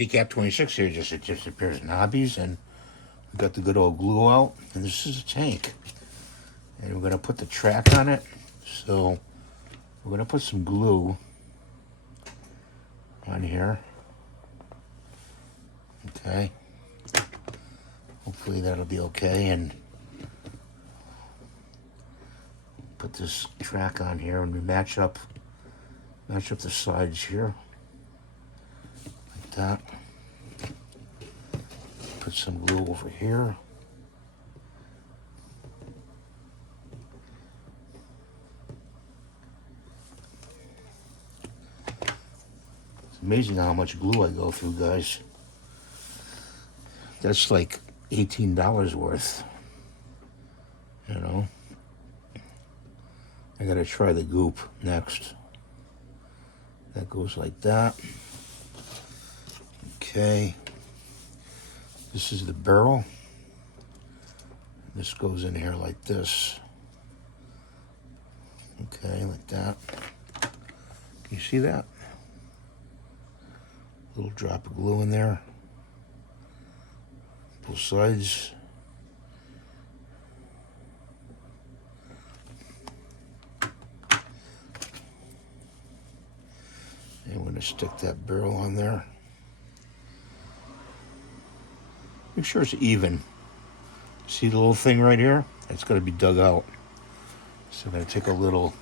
Decap 26 here, it just appears in hobbies, and we've got the good old glue out, and this is a tank. And we're going to put the track on it, so we're going to put some glue on here. Okay. Hopefully that'll be okay, and put this track on here, and we match up the sides here, like that. Put some glue over here. It's amazing how much glue I go through, guys. That's like $18 worth, you know. I gotta try the goop next. That goes like that. Okay. This is the barrel. This goes in here like this. Okay, like that. Can you see that? Little drop of glue in there. Both sides. And we're going to stick that barrel on there. Make sure it's even. See the little thing right here? It's got to be dug out. So we're going to take a little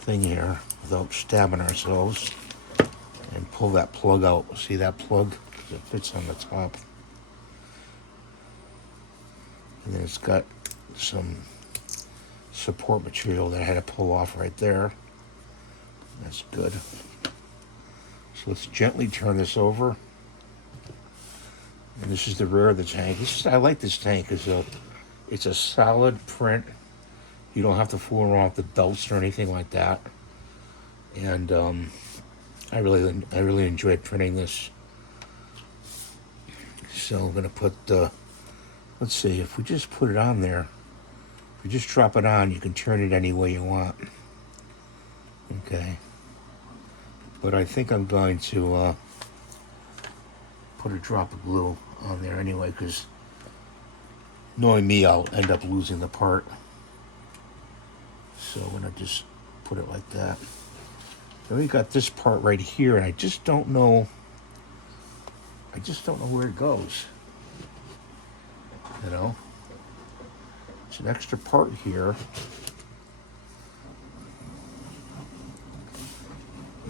thing here without stabbing ourselves and pull that plug out. See that plug? Because it fits on the top. And then it's got some support material that I had to pull off right there. That's good. So let's gently turn this over. And this is the rear of the tank. I like this tank. It's a solid print. You don't have to fool around with the belts or anything like that. And I really enjoyed printing this. So I'm gonna put let's see, if we just put it on there, if we just drop it on, you can turn it any way you want. Okay. But I think I'm going to put a drop of glue on there anyway, because knowing me, I'll end up losing the part. So I'm going to just put it like that. Then we got this part right here, and I just don't know where it goes. You know? It's an extra part here.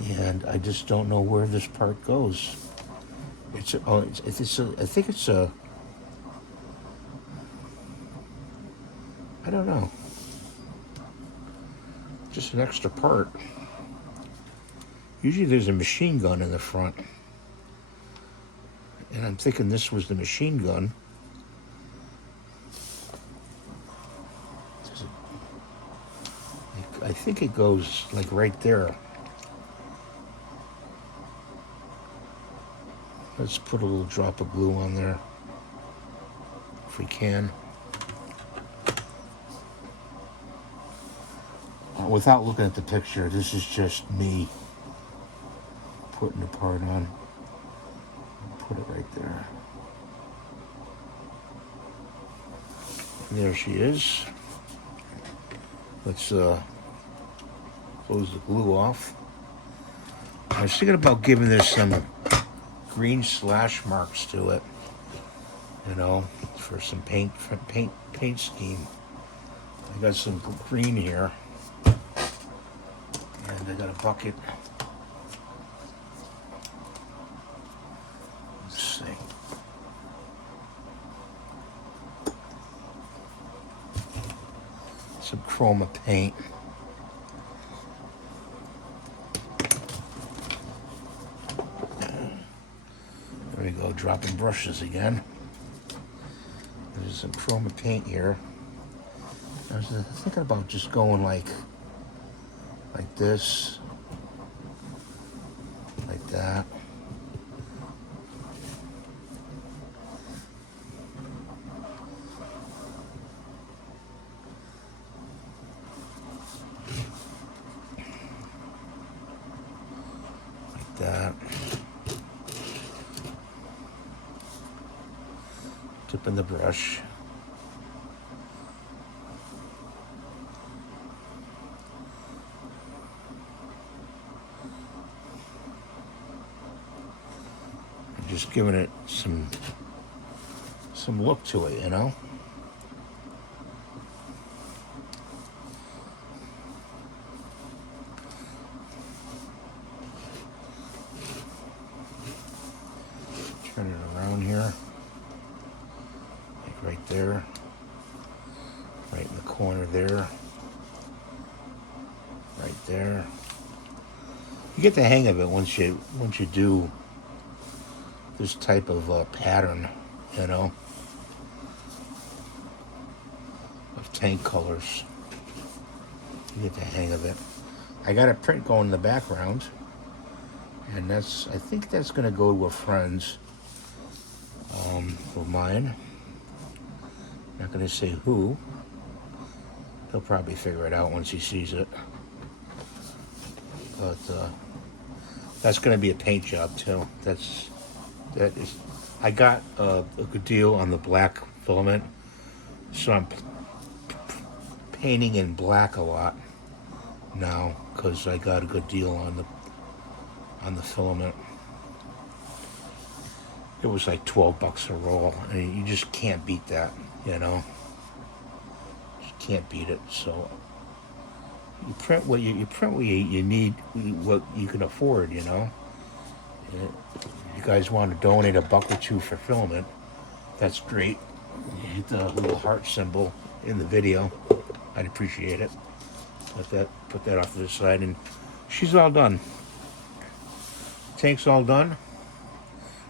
And I just don't know where this part goes. I think it's a, I don't know. Just an extra part. Usually there's a machine gun in the front. And I'm thinking this was the machine gun. I think it goes like right there. Let's put a little drop of glue on there, if we can. Without looking at the picture, this is just me putting the part on. Put it right there. And there she is. Let's close the glue off. I was thinking about giving this some green slash marks to it, you know, for some paint scheme. I got some green here, and I got a bucket. Let's see. Some chroma paint. There we go, dropping brushes again. There's some chroma paint here. I was thinking about just going like this, like that. Like that. Tipping the brush. Just giving it some look to it, you know. Turn it around here, like right there, right in the corner there, right there. You get the hang of it once you do this type of pattern, you know, of tank colors. You get the hang of it. I got a print going in the background, and I think that's gonna go to a friend's of mine. Not gonna say who. He'll probably figure it out once he sees it. But that's gonna be a paint job too. I got a good deal on the black filament, so I'm painting in black a lot now because I got a good deal on the filament. It was like $12 a roll. I mean, you just can't beat that, you know. You can't beat it. So you print what you need, what you can afford, you know. If you guys want to donate $1 or $2 for filament, that's great. You hit the little heart symbol in the video. I'd appreciate it. Put that off to the side, and she's all done. Tank's all done.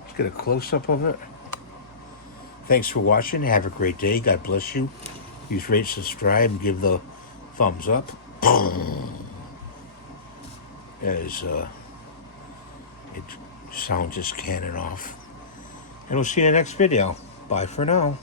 Let's get a close-up of it. Thanks for watching. Have a great day. God bless you. Please rate, subscribe, and give the thumbs up. As it sound just cannon off. And we'll see you in the next video. Bye for now.